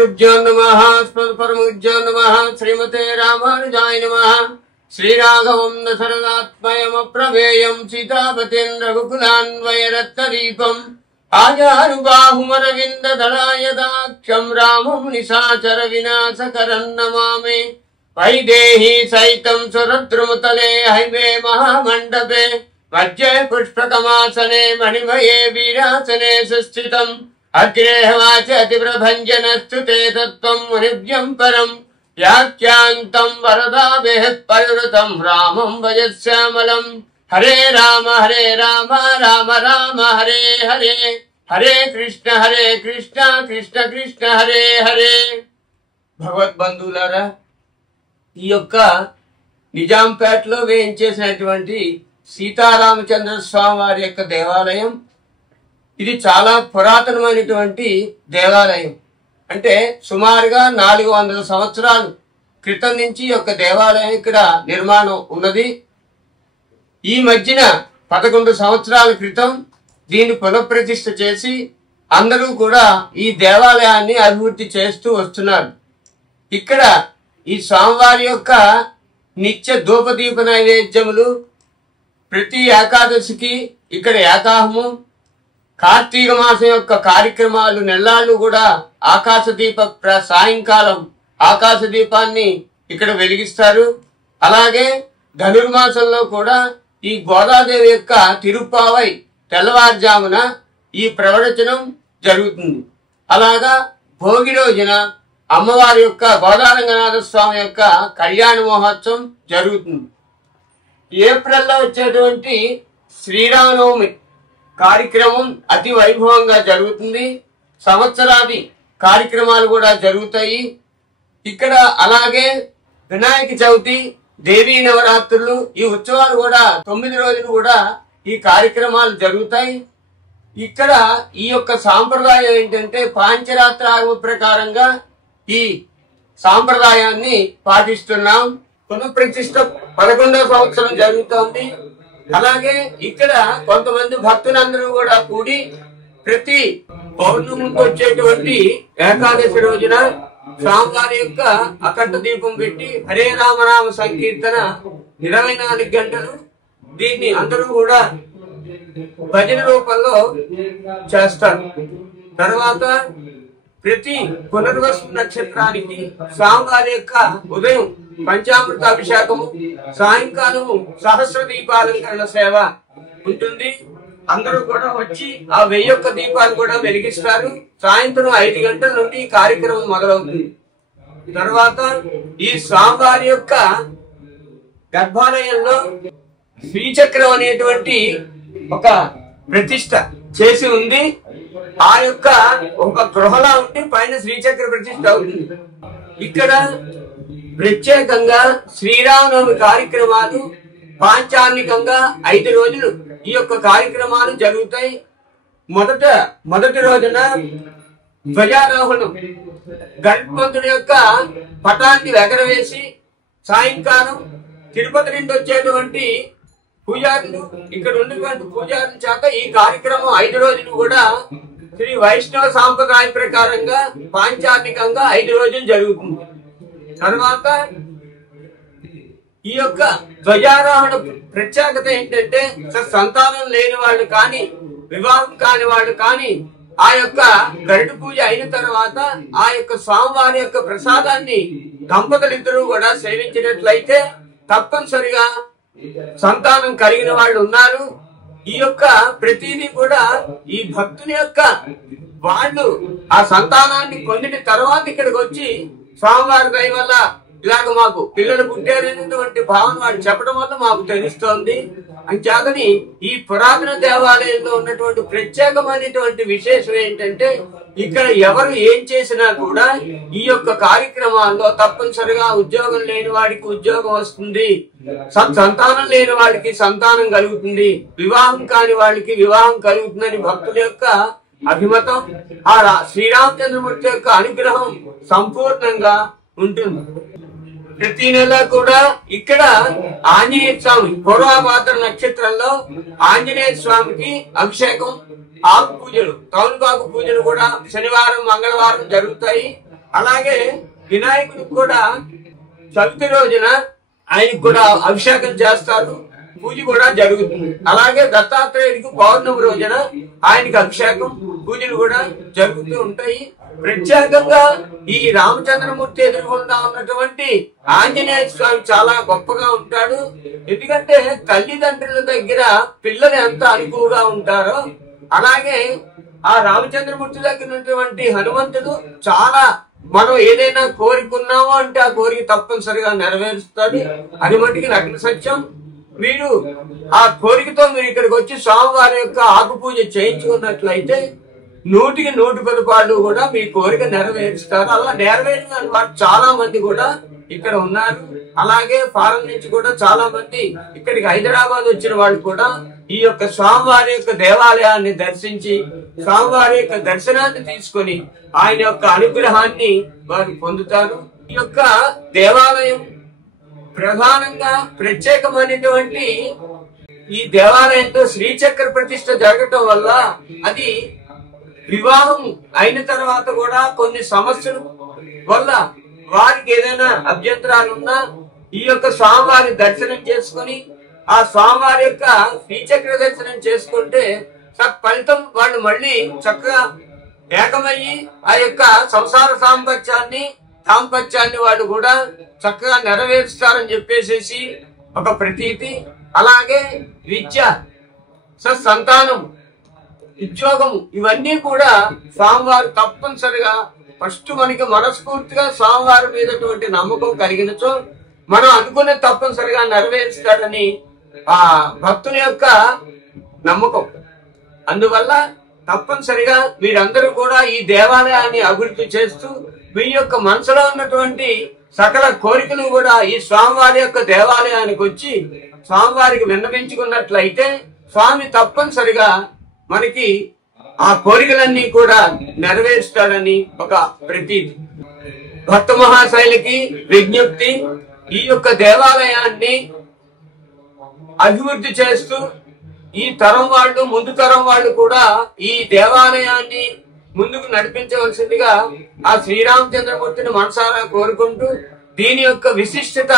अस्मद्गुरुभ्यो नमः अस्मत्परमपूज्यो नमः श्रीमते रामानुजाय नमः। श्रीराघवं दशरथात्मयमप्रमेयं सीतापतिं रघुकुलान्वयरत्नदीपम् आजानुबाहुमरविन्ददलायदाक्षं रामं निशाचर विनाशकरं नमामि। वैदेही सहितं सुरद्रुमतले हैमे महामण्डपे मध्ये पुष्पकमासने मणिमये वीरासने सुस्थितम् अग्रेहवाचतिप्रभञ्जनस्तु ते तत्त्वं मुनिभ्यं परम् व्याख्यान्तं वरदाभिः परिवृतं रामं भजश्यामलम्। हरे राम राम राम हरे हरे हरे कृष्ण कृष्ण कृष्ण हरे हरे। భగవద్బంధువులారా, ఈ యొక్క నిజాంపేటలో వేయించేసినటువంటి సీతారామచంద్ర స్వామి వారి యొక్క దేవాలయం ఇది చాలా పురాతనమైనటువంటి దేవాలయం. అంటే సుమారుగా 400 సంవత్సరాలు క్రితం నుంచి ఈ యొక్క దేవాలయం ఇక్కడ నిర్మాణం ఉన్నది. ఈ మధ్యన 11 సంవత్సరాల క్రితం దీన్ని పునఃప్రతిష్ఠ చేసి అందరూ కూడా ఈ దేవాలయాన్ని అభివృద్ధి చేస్తూ వస్తున్నారు. ఇక్కడ ఈ స్వామివారి యొక్క నిత్య ధూపదీప నైవేద్యములు, ప్రతి ఏకాదశికి ఇక్కడ ఏకాహము, కార్తీక మాసం యొక్క కార్యక్రమాలు నెల్లాళ్ళు కూడా సాయంకాలం ఆకాశ దీపాన్ని ఇక్కడ వెలిగిస్తారు. అలాగే ధనుర్మాసంలో కూడా ఈ గోదాదేవి యొక్క తిరుప్పావై తెల్లవారుజామున ఈ ప్రవచనం జరుగుతుంది. అలాగా భోగి రోజున అమ్మవారి యొక్క గోదారంగనాథ స్వామి యొక్క కళ్యాణ మహోత్సవం జరుగుతుంది. ఏప్రిల్లో వచ్చేటువంటి శ్రీరామనవమి కార్యక్రమం అతి వైభవంగా జరుగుతుంది. సంవత్సరాది కార్యక్రమాలు కూడా జరుగుతాయి ఇక్కడ. అలాగే వినాయక చవితి, దేవీ నవరాత్రులు, ఈ ఉత్సవాలు కూడా 9 రోజులు కూడా ఈ కార్యక్రమాలు జరుగుతాయి ఇక్కడ. ఈ యొక్క సాంప్రదాయం ఏంటంటే పాంచరాత్రాగమ ప్రకారంగా ఈ సాంప్రదాయాన్ని పాటిస్తున్నాం. పునఃప్రతిష్ఠ 11వ సంవత్సరం జరుగుతోంది. అలాగే ఇక్కడ కొంతమంది భక్తులందరూ కూడా కూడి ప్రతి పౌర్ణమికి వచ్చేటువంటి ఏకాదశి రోజున స్వామివారి యొక్క అఖండ దీపం పెట్టి హరే రామనామ సంకీర్తన 24 గంటలు దీన్ని అందరూ కూడా భజన రూపంలో చేస్తారు. తర్వాత ప్రతి పునర్వసు నక్షత్రానికి స్వామివారి యొక్క ఉదయం పంచామృత అభిషేకము, సాయంకాలము సహస్ర దీపాలంకరణ సేవ ఉంటుంది. అందరూ కూడా వచ్చి ఆ 1001 దీపాలు కూడా వెలిగిస్తారు. సాయంత్రం 5 గంటల నుండి ఈ కార్యక్రమం మొదలవుతుంది. తర్వాత ఈ స్వామివారి యొక్క గర్భాలయంలో శ్రీచక్రం అనేటువంటి ఒక ప్రతిష్ట చేసి ఉంది. ఆ యొక్క ఒక గృహలా ఉండి పైన శ్రీచక్ర ప్రతిష్ట అవుతుంది. ఇక్కడ ప్రత్యేకంగా శ్రీరామనవమి కార్యక్రమాలు పాంచాన్నికంగా 5 రోజులు ఈ యొక్క కార్యక్రమాలు జరుగుతాయి. మొదటి రోజున ధ్వజారోహణం, గణపతుడి యొక్క పటాన్ని ఎగరవేసి సాయంకాలం తిరుపతి నుండి వచ్చేటువంటి పూజారులు, ఇక్కడ ఉన్నటువంటి పూజారుల చేత ఈ కార్యక్రమం 5 రోజులు కూడా శ్రీ వైష్ణవ సాంప్రదాయ ప్రకారంగా పాంచాన్నికంగా 5 రోజులు జరుగుతుంది. తర్వాత ఈ యొక్క ధ్వజారోహణ ప్రత్యేకత ఏంటంటే సంతానం లేని వాళ్ళు కానీ వివాహం కాని వాళ్ళు కానీ ఆ యొక్క గరుడ పూజ అయిన తర్వాత ఆ యొక్క స్వామివారి యొక్క ప్రసాదాన్ని దంపతులిద్దరూ కూడా సేవించినట్లయితే తప్పనిసరిగా సంతానం కలిగిన వాళ్ళు ఉన్నారు. ఈ యొక్క ప్రతిదీ కూడా ఈ భక్తుని యొక్క వాళ్ళు ఆ సంతానాన్ని పొందిన తర్వాత ఇక్కడికి వచ్చి స్వామివారి దయ వల్ల ఇలాగ మాకు పిల్లలు పుట్టారనేటువంటి భావన వాడు చెప్పడం వల్ల మాకు తెలుస్తోంది. అంచేతని ఈ పురాతన దేవాలయంలో ఉన్నటువంటి ప్రత్యేకమైనటువంటి విశేషం ఏంటంటే ఇక్కడ ఎవరు ఏం చేసినా కూడా ఈ యొక్క కార్యక్రమాల్లో తప్పనిసరిగా ఉద్యోగం లేని వాడికి ఉద్యోగం వస్తుంది, సంతానం లేని వాడికి సంతానం కలుగుతుంది, వివాహం కాని వాడికి వివాహం కలుగుతుందని భక్తుల యొక్క అభిమతం. ఆ శ్రీరామచంద్రమూర్తి యొక్క అనుగ్రహం సంపూర్ణంగా ఉంటుంది. ప్రతి నెల కూడా ఇక్కడ ఆంజనేయ స్వామి పూర్వభాద్ర నక్షత్రంలో ఆంజనేయ స్వామికి అభిషేకం, ఆకు పూజలు, తౌలుపాకు పూజలు కూడా శనివారం మంగళవారం జరుగుతాయి. అలాగే వినాయకుడికి కూడా చవితి రోజున ఆయనకు కూడా అభిషేకం చేస్తారు, పూజ కూడా జరుగుతుంది. అలాగే దత్తాత్రేయుడికి పౌర్ణమి రోజున ఆయనకి అభిషేకం, పూజలు కూడా జరుగుతూ ఉంటాయి. ప్రత్యేకంగా ఈ రామచంద్రమూర్తి ఎదురుగుండా ఉన్నటువంటి ఆంజనేయ స్వామి చాలా గొప్పగా ఉంటాడు. ఎందుకంటే తల్లిదండ్రుల దగ్గర పిల్లలు ఎంత అనుకువగా ఉంటారో అలాగే ఆ రామచంద్రమూర్తి దగ్గర ఉన్నటువంటి హనుమంతుడు చాలా, మనం ఏదైనా కోరికున్నామో అంటే ఆ కోరిక తప్పనిసరిగా నెరవేరుస్తాడు. అది మటుకి నగ్న సత్యం. మీరు ఆ కోరికతో మీరు ఇక్కడికి వచ్చి స్వామివారి యొక్క ఆకు పూజ చేయించుకున్నట్లయితే 100కి 110 కూడా మీ కోరిక నెరవేరుస్తారు. అలా నెరవేరిన వారు చాలా మంది కూడా ఇక్కడ ఉన్నారు. అలాగే ఫారెన్ నుంచి కూడా చాలా మంది ఇక్కడికి హైదరాబాద్ వచ్చిన వాళ్ళు కూడా ఈ యొక్క స్వామివారి యొక్క దేవాలయాన్ని దర్శించి స్వామివారి యొక్క దర్శనాన్ని తీసుకొని ఆయన యొక్క అనుగ్రహాన్ని వారు పొందుతారు. ఈ యొక్క దేవాలయం ప్రధానంగా ప్రత్యేకమైనటువంటి ఈ దేవాలయంతో శ్రీచక్ర ప్రతిష్ఠ జరగటం వల్ల అది వివాహం అయిన తర్వాత కూడా కొన్ని సమస్యల వల్ల వారికి ఏదైనా అభ్యంతరాలు ఉన్నా ఈ యొక్క స్వామివారి దర్శనం చేసుకుని ఆ స్వామివారి యొక్క శ్రీచక్ర దర్శనం చేసుకుంటే ఫలితం వాళ్ళు మళ్ళీ చక్కగా ఏకమయ్యి ఆ యొక్క సంసార దాంపత్యాన్ని వాళ్ళు కూడా చక్కగా నెరవేరుస్తారని చెప్పేసి ఒక ప్రతీతి. అలాగే విద్య, సంతానం, ఉద్యోగం ఇవన్నీ కూడా స్వామివారు తప్పనిసరిగా ఫస్ట్ మనకి మనస్ఫూర్తిగా స్వామివారి మీదటువంటి నమ్మకం కలిగినచో మనం అనుకునే తప్పనిసరిగా నెరవేరుస్తాడని ఆ భక్తుని యొక్క నమ్మకం. అందువల్ల తప్పనిసరిగా మీరందరూ కూడా ఈ దేవాలయాన్ని అభివృద్ధి చేస్తూ మీ యొక్క మనసులో ఉన్నటువంటి సకల కోరికలు కూడా ఈ స్వామివారి యొక్క దేవాలయానికి వచ్చి స్వామివారికి విన్నవించుకున్నట్లయితే స్వామి తప్పనిసరిగా మనకి ఆ కోరికలన్నీ కూడా నెరవేరుస్తాడని ఒక ప్రతీతి. భక్త మహాశైలికి విజ్ఞప్తి, ఈ యొక్క దేవాలయాన్ని అభివృద్ధి చేస్తూ ఈ తరం వాళ్ళు, ముందు తరం వాళ్ళు కూడా ఈ దేవాలయాన్ని ముందుకు నడిపించవలసిందిగా ఆ శ్రీరామచంద్రమూర్తిని మనసారా కోరుకుంటూ దీని యొక్క విశిష్టత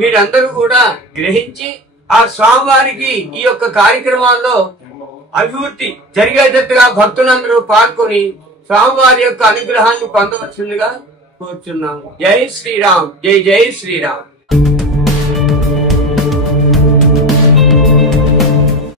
మీరందరూ కూడా గ్రహించి ఆ స్వామివారికి ఈ యొక్క కార్యక్రమాల్లో అభివృద్ధి జరిగేటట్టుగా భక్తులందరూ పాల్గొని స్వామివారి యొక్క అనుగ్రహాన్ని పొందవలసిందిగా కోరుచున్నాము. జై శ్రీరామ్, జై జై శ్రీరామ్.